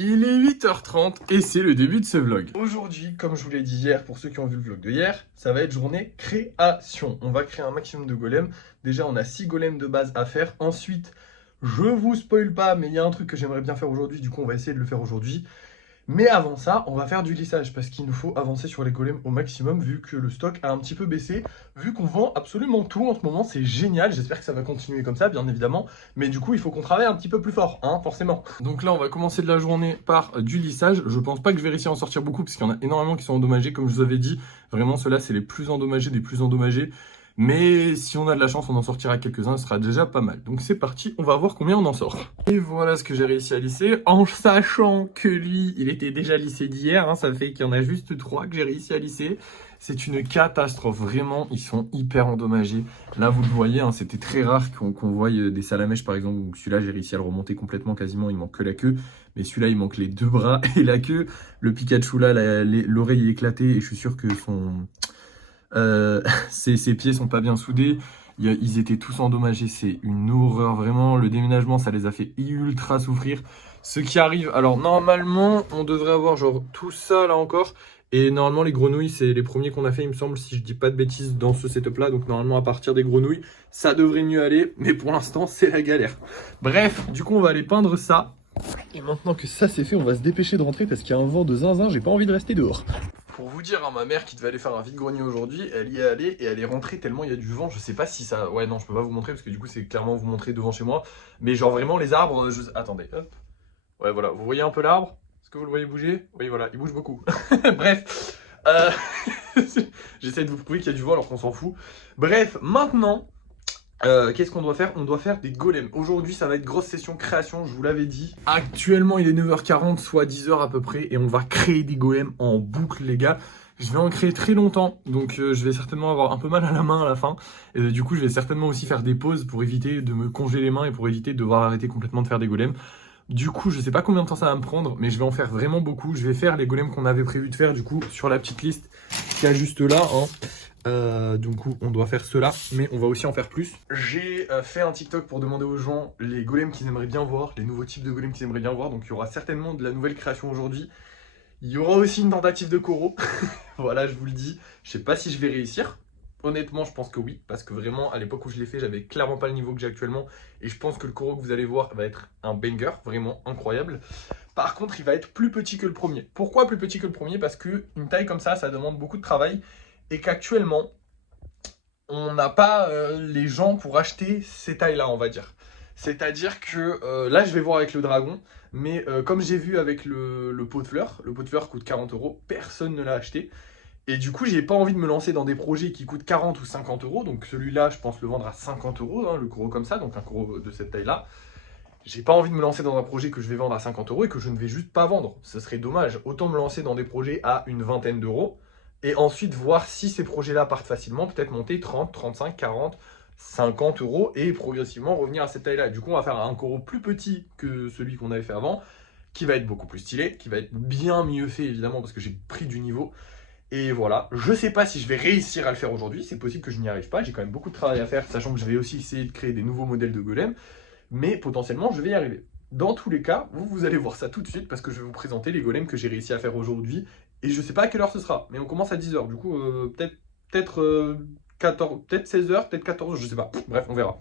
Il est 8h30 et c'est le début de ce vlog. Aujourd'hui, comme je vous l'ai dit hier, pour ceux qui ont vu le vlog de hier, ça va être journée création. On va créer un maximum de golems. Déjà, on a 6 golems de base à faire. Ensuite, je vous spoil pas, mais il y a un truc que j'aimerais bien faire aujourd'hui. Du coup, on va essayer de le faire aujourd'hui. Mais avant ça, on va faire du lissage parce qu'il nous faut avancer sur les golems au maximum vu que le stock a un petit peu baissé, vu qu'on vend absolument tout en ce moment, c'est génial, j'espère que ça va continuer comme ça bien évidemment, mais du coup il faut qu'on travaille un petit peu plus fort, hein, forcément. Donc là on va commencer de la journée par du lissage, je pense pas que je vais réussir à en sortir beaucoup parce qu'il y en a énormément qui sont endommagés, comme je vous avais dit, vraiment ceux-là c'est les plus endommagés des plus endommagés. Mais si on a de la chance, on en sortira quelques-uns, ce sera déjà pas mal. Donc c'est parti, on va voir combien on en sort. Et voilà ce que j'ai réussi à lisser, en sachant que lui, il était déjà lissé d'hier, hein, ça fait qu'il y en a juste 3 que j'ai réussi à lisser. C'est une catastrophe, vraiment, ils sont hyper endommagés. Là, vous le voyez, hein, c'était très rare qu'on voie des salamèches, par exemple, où celui-là, j'ai réussi à le remonter complètement, quasiment, il manque que la queue. Mais celui-là, il manque les 2 bras et la queue. Le Pikachu, là, l'oreille est éclatée, et je suis sûr que ses pieds sont pas bien soudés. Ils étaient tous endommagés, c'est une horreur vraiment. Le déménagement, ça les a fait ultra souffrir. Ce qui arrive, alors normalement, on devrait avoir genre tout ça là encore. Et normalement, les grenouilles, c'est les premiers qu'on a fait, il me semble, si je dis pas de bêtises, dans ce setup là. Donc normalement, à partir des grenouilles, ça devrait mieux aller. Mais pour l'instant, c'est la galère. Bref, du coup, on va aller peindre ça. Et maintenant que ça c'est fait, on va se dépêcher de rentrer parce qu'il y a un vent de zinzin, j'ai pas envie de rester dehors. Pour vous dire, hein, ma mère qui devait aller faire un vide-grenier aujourd'hui, elle y est allée et elle est rentrée tellement il y a du vent. Je sais pas si ça... Ouais, non, je peux pas vous montrer parce que du coup, c'est clairement vous montrer devant chez moi. Mais genre vraiment, les arbres... Attendez, hop. Ouais, voilà. Vous voyez un peu l'arbre? Est-ce que vous le voyez bouger? Oui, voilà, il bouge beaucoup. Bref. Euh... J'essaie de vous prouver qu'il y a du vent alors qu'on s'en fout. Bref, maintenant... qu'est-ce qu'on doit faire? On doit faire des golems. Aujourd'hui, ça va être grosse session création, je vous l'avais dit. Actuellement, il est 9h40, soit 10h à peu près, et on va créer des golems en boucle, les gars. Je vais en créer très longtemps, donc je vais certainement avoir un peu mal à la main à la fin. Et du coup, je vais certainement aussi faire des pauses pour éviter de me congeler les mains et pour éviter de devoir arrêter complètement de faire des golems. Du coup, je sais pas combien de temps ça va me prendre, mais je vais en faire vraiment beaucoup. Je vais faire les golems qu'on avait prévu de faire, du coup, sur la petite liste qu'il y a juste là, hein. Du coup, on doit faire cela, mais on va aussi en faire plus. J'ai fait un TikTok pour demander aux gens les golems qu'ils aimeraient bien voir, les nouveaux types de golems qu'ils aimeraient bien voir. Donc, il y aura certainement de la nouvelle création aujourd'hui. Il y aura aussi une tentative de Koro. Voilà, je vous le dis. Je sais pas si je vais réussir. Honnêtement, je pense que oui, parce que vraiment, à l'époque où je l'ai fait, j'avais clairement pas le niveau que j'ai actuellement. Et je pense que le Koro que vous allez voir va être un banger, vraiment incroyable. Par contre, il va être plus petit que le premier. Pourquoi plus petit que le premier? Parce qu'une taille comme ça demande beaucoup de travail. Et qu'actuellement, on n'a pas les gens pour acheter ces tailles-là, on va dire. C'est-à-dire que là, je vais voir avec le dragon, mais comme j'ai vu avec le pot de fleurs, le pot de fleurs coûte 40 euros, personne ne l'a acheté. Et du coup, j'ai pas envie de me lancer dans des projets qui coûtent 40 ou 50 euros. Donc celui-là, je pense le vendre à 50 euros, hein, le Koro comme ça, donc un Koro de cette taille-là. J'ai pas envie de me lancer dans un projet que je vais vendre à 50 euros et que je ne vais juste pas vendre. Ce serait dommage. Autant me lancer dans des projets à une vingtaine d'euros et ensuite voir si ces projets-là partent facilement, peut-être monter 30, 35, 40, 50 euros et progressivement revenir à cette taille-là. Du coup, on va faire un Koro plus petit que celui qu'on avait fait avant, qui va être beaucoup plus stylé, qui va être bien mieux fait évidemment parce que j'ai pris du niveau. Et voilà, je sais pas si je vais réussir à le faire aujourd'hui, c'est possible que je n'y arrive pas, j'ai quand même beaucoup de travail à faire, sachant que je vais aussi essayer de créer des nouveaux modèles de golem, mais potentiellement je vais y arriver. Dans tous les cas, vous allez voir ça tout de suite parce que je vais vous présenter les golems que j'ai réussi à faire aujourd'hui, et je sais pas à quelle heure ce sera, mais on commence à 10h, du coup peut-être 14, peut-être 16h, peut-être 14h, je sais pas, bref, on verra.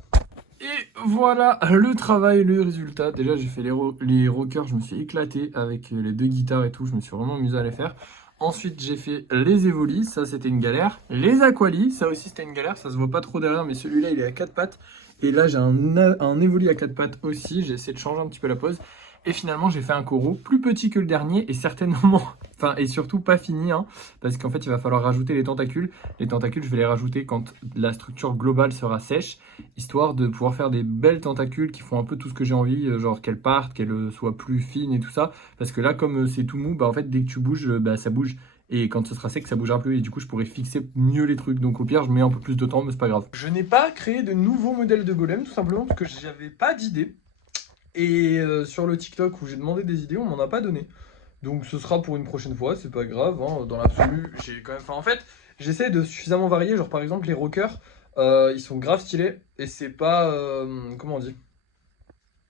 Et voilà le travail, le résultat. Déjà, j'ai fait les rockers, je me suis éclaté avec les 2 guitares et tout, je me suis vraiment amusé à les faire. Ensuite, j'ai fait les Evoli, ça c'était une galère. Les Aquali, ça aussi c'était une galère, ça se voit pas trop derrière, mais celui-là il est à 4 pattes. Et là, j'ai un Evoli à 4 pattes aussi, j'ai essayé de changer un petit peu la pose. Et finalement, j'ai fait un Koro plus petit que le dernier et certainement, enfin, et surtout pas fini, hein, parce qu'en fait, il va falloir rajouter les tentacules. Les tentacules, je vais les rajouter quand la structure globale sera sèche, histoire de pouvoir faire des belles tentacules qui font un peu tout ce que j'ai envie, genre qu'elles partent, qu'elles soient plus fines et tout ça. Parce que là, comme c'est tout mou, bah en fait, dès que tu bouges, bah ça bouge. Et quand ce sera sec, ça bougera plus. Et du coup, je pourrais fixer mieux les trucs. Donc au pire, je mets un peu plus de temps, mais c'est pas grave. Je n'ai pas créé de nouveaux modèles de golem, tout simplement parce que j'avais pas d'idée. Et sur le TikTok où j'ai demandé des idées, on m'en a pas donné. Donc ce sera pour une prochaine fois, c'est pas grave, hein. Dans l'absolu, j'ai quand même... Enfin en fait, j'essaie de suffisamment varier, genre par exemple les rockers, ils sont grave stylés, et c'est pas... comment on dit?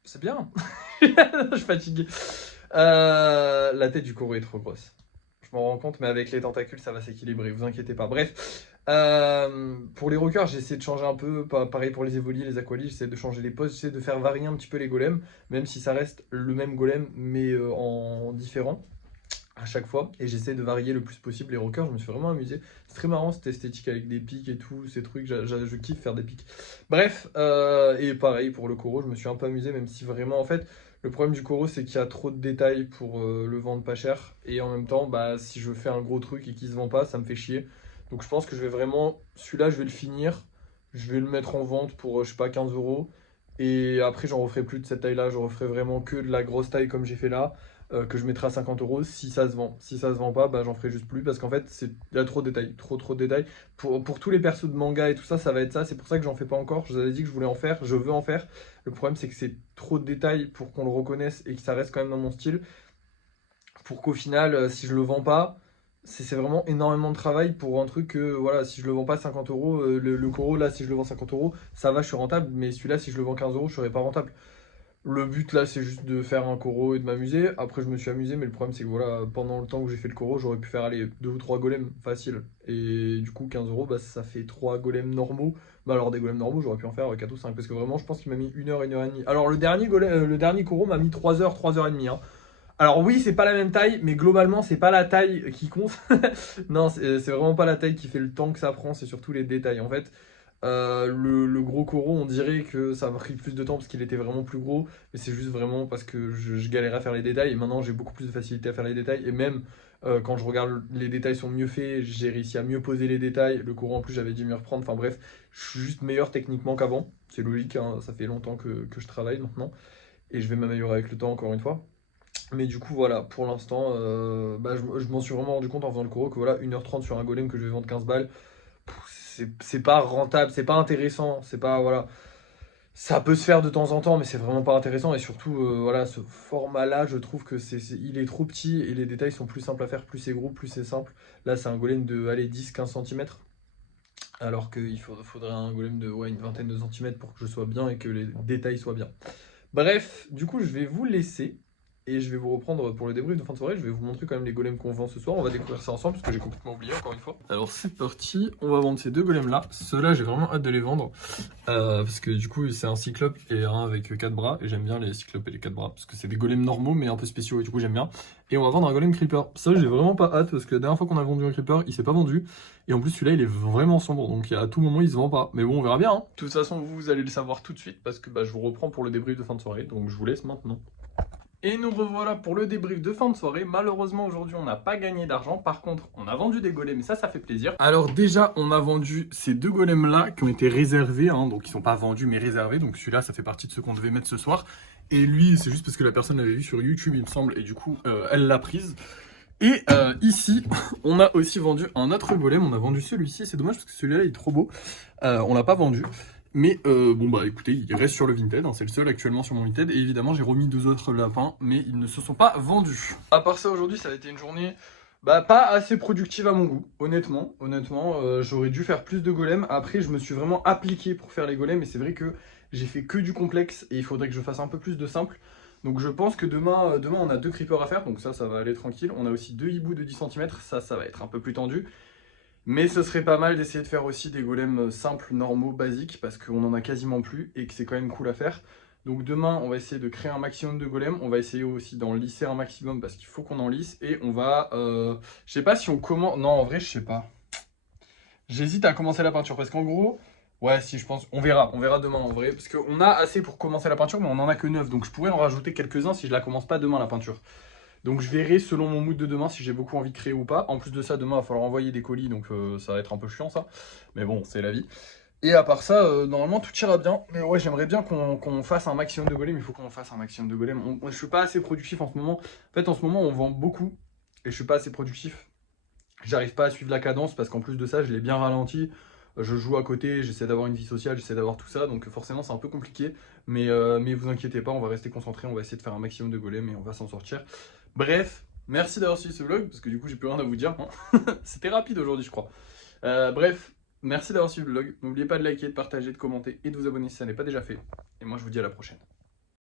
C'est bien. Je suis fatigué. La tête du coraux est trop grosse. Je m'en rends compte, mais avec les tentacules, ça va s'équilibrer, vous inquiétez pas. Bref, pour les rockers, j'essaie de changer un peu. Pareil pour les évolis, les aqualis, j'essaie de changer les poses, j'essaie de faire varier un petit peu les golems, même si ça reste le même golem, mais en différent à chaque fois. Et j'essaie de varier le plus possible les rockers, je me suis vraiment amusé. C'est très marrant cette esthétique avec des pics et tout, ces trucs, je kiffe faire des pics. Bref, et pareil pour le coraux, je me suis un peu amusé, même si vraiment, en fait, le problème du coraux, c'est qu'il y a trop de détails pour le vendre pas cher. Et en même temps, bah, si je fais un gros truc et qu'il se vend pas, ça me fait chier. Donc je pense que je vais vraiment, celui-là, je vais le finir. Je vais le mettre en vente pour, je sais pas, 15 euros. Et après, j'en referai plus de cette taille-là. Je referai vraiment que de la grosse taille comme j'ai fait là, que je mettrai à 50 euros si ça se vend. Si ça se vend pas, bah, j'en ferai juste plus parce qu'en fait, il y a trop de détails. Trop de détails. Pour tous les persos de manga et tout ça, ça va être ça. C'est pour ça que j'en fais pas encore. Je vous avais dit que je voulais en faire. Je veux en faire. Le problème, c'est que c'est trop de détails pour qu'on le reconnaisse et que ça reste quand même dans mon style. Pour qu'au final, si je le vends pas, c'est vraiment énormément de travail pour un truc que, voilà, si je le vends pas 50 euros, le Koro, là, si je le vends 50 euros, ça va, je suis rentable. Mais celui-là, si je le vends 15 euros, je serais pas rentable. Le but là, c'est juste de faire un Koro et de m'amuser. Après, je me suis amusé, mais le problème, c'est que voilà, pendant le temps où j'ai fait le Koro, j'aurais pu faire aller 2 ou 3 golems facile. Et du coup, 15 euros, bah, ça fait 3 golems normaux. Bah, alors, des golems normaux, j'aurais pu en faire 4 ou 5. Parce que vraiment, je pense qu'il m'a mis 1 heure et demie. Alors, le dernier Koro m'a mis 3 heures, 3 heures et demie, hein. Alors oui, c'est pas la même taille, mais globalement, c'est pas la taille qui compte. Non, c'est vraiment pas la taille qui fait le temps que ça prend, c'est surtout les détails. En fait, le gros Koro, on dirait que ça a pris plus de temps parce qu'il était vraiment plus gros, mais c'est juste vraiment parce que je galérais à faire les détails et maintenant j'ai beaucoup plus de facilité à faire les détails. Et même quand je regarde, les détails sont mieux faits, j'ai réussi à mieux poser les détails. Le Koro en plus, j'avais dû m'y reprendre. Enfin bref, je suis juste meilleur techniquement qu'avant. C'est logique, hein, ça fait longtemps que je travaille maintenant et je vais m'améliorer avec le temps encore une fois. Mais du coup, voilà, pour l'instant, bah, je m'en suis vraiment rendu compte en faisant le Koro que voilà, 1h30 sur un golem que je vais vendre 15 balles, c'est pas rentable, c'est pas intéressant, c'est pas, voilà, ça peut se faire de temps en temps, mais c'est vraiment pas intéressant. Et surtout, voilà, ce format-là, je trouve que il est trop petit et les détails sont plus simples à faire, plus c'est gros, plus c'est simple. Là, c'est un golem de, allez, 10-15 cm, alors qu'il faudrait un golem de, ouais, une vingtaine de centimètres pour que je sois bien et que les détails soient bien. Bref, du coup, je vais vous laisser et je vais vous reprendre pour le débrief de fin de soirée. Je vais vous montrer quand même les golems qu'on vend ce soir. On va découvrir ça ensemble parce que j'ai complètement oublié encore une fois. Alors c'est parti, on va vendre ces deux golems là. Ceux-là, j'ai vraiment hâte de les vendre parce que du coup, c'est un cyclope et un avec 4 bras. Et j'aime bien les cyclopes et les 4 bras parce que c'est des golems normaux mais un peu spéciaux et du coup, j'aime bien. Et on va vendre un golem creeper. Ça, j'ai vraiment pas hâte parce que la dernière fois qu'on a vendu un creeper, il s'est pas vendu. Et en plus, celui-là, il est vraiment sombre. Donc à tout moment, il se vend pas. Mais bon, on verra bien, hein. De toute façon, vous allez le savoir tout de suite parce que bah, je vous reprends pour le débrief de fin de soirée. Donc je vous laisse maintenant. Et nous revoilà pour le débrief de fin de soirée. Malheureusement, aujourd'hui, on n'a pas gagné d'argent. Par contre, on a vendu des golems et ça fait plaisir. Alors déjà, on a vendu ces deux golems-là qui ont été réservés. Hein, donc, ils ne sont pas vendus, mais réservés. Donc, celui-là, ça fait partie de ceux qu'on devait mettre ce soir. Et lui, c'est juste parce que la personne l'avait vu sur YouTube, il me semble. Et du coup, elle l'a prise. Et ici, on a aussi vendu un autre golem. On a vendu celui-ci. C'est dommage parce que celui-là, il est trop beau. On l'a pas vendu. Mais bon bah écoutez, il reste sur le Vinted, hein, c'est le seul actuellement sur mon Vinted. Et évidemment j'ai remis 2 autres lapins, mais ils ne se sont pas vendus. À part ça, aujourd'hui ça a été une journée bah, pas assez productive à mon goût, honnêtement. J'aurais dû faire plus de golems. Après je me suis vraiment appliqué pour faire les golems. Et c'est vrai que j'ai fait que du complexe et il faudrait que je fasse un peu plus de simple. Donc je pense que demain on a 2 creepers à faire, donc ça va aller tranquille. On a aussi 2 hiboux de 10 cm, ça va être un peu plus tendu. Mais ce serait pas mal d'essayer de faire aussi des golems simples, normaux, basiques, parce qu'on en a quasiment plus et que c'est quand même cool à faire. Donc demain, on va essayer de créer un maximum de golems. On va essayer aussi d'en lisser un maximum parce qu'il faut qu'on en lisse. Et on va... je sais pas si on commence... Non, en vrai, je sais pas. J'hésite à commencer la peinture parce qu'en gros... Ouais, si, je pense... On verra demain en vrai. Parce qu'on a assez pour commencer la peinture, mais on en a que 9. Donc je pourrais en rajouter quelques-uns si je la commence pas demain, la peinture. Donc je verrai selon mon mood de demain si j'ai beaucoup envie de créer ou pas. En plus de ça, demain, il va falloir envoyer des colis, donc ça va être un peu chiant ça. Mais bon, c'est la vie. Et à part ça, normalement, tout ira bien. Mais ouais, j'aimerais bien qu'on fasse un maximum de golems. Il faut qu'on fasse un maximum de golems. Je suis pas assez productif en ce moment. En fait, en ce moment, on vend beaucoup. Et je suis pas assez productif. J'arrive pas à suivre la cadence parce qu'en plus de ça, je l'ai bien ralenti. Je joue à côté, j'essaie d'avoir une vie sociale, j'essaie d'avoir tout ça. Donc forcément, c'est un peu compliqué. Mais vous inquiétez pas, on va rester concentré. On va essayer de faire un maximum de golems et on va s'en sortir. Bref, merci d'avoir suivi ce vlog, parce que du coup j'ai plus rien à vous dire, hein. C'était rapide aujourd'hui je crois. Bref, merci d'avoir suivi le vlog, n'oubliez pas de liker, de partager, de commenter et de vous abonner si ça n'est pas déjà fait. Et moi je vous dis à la prochaine.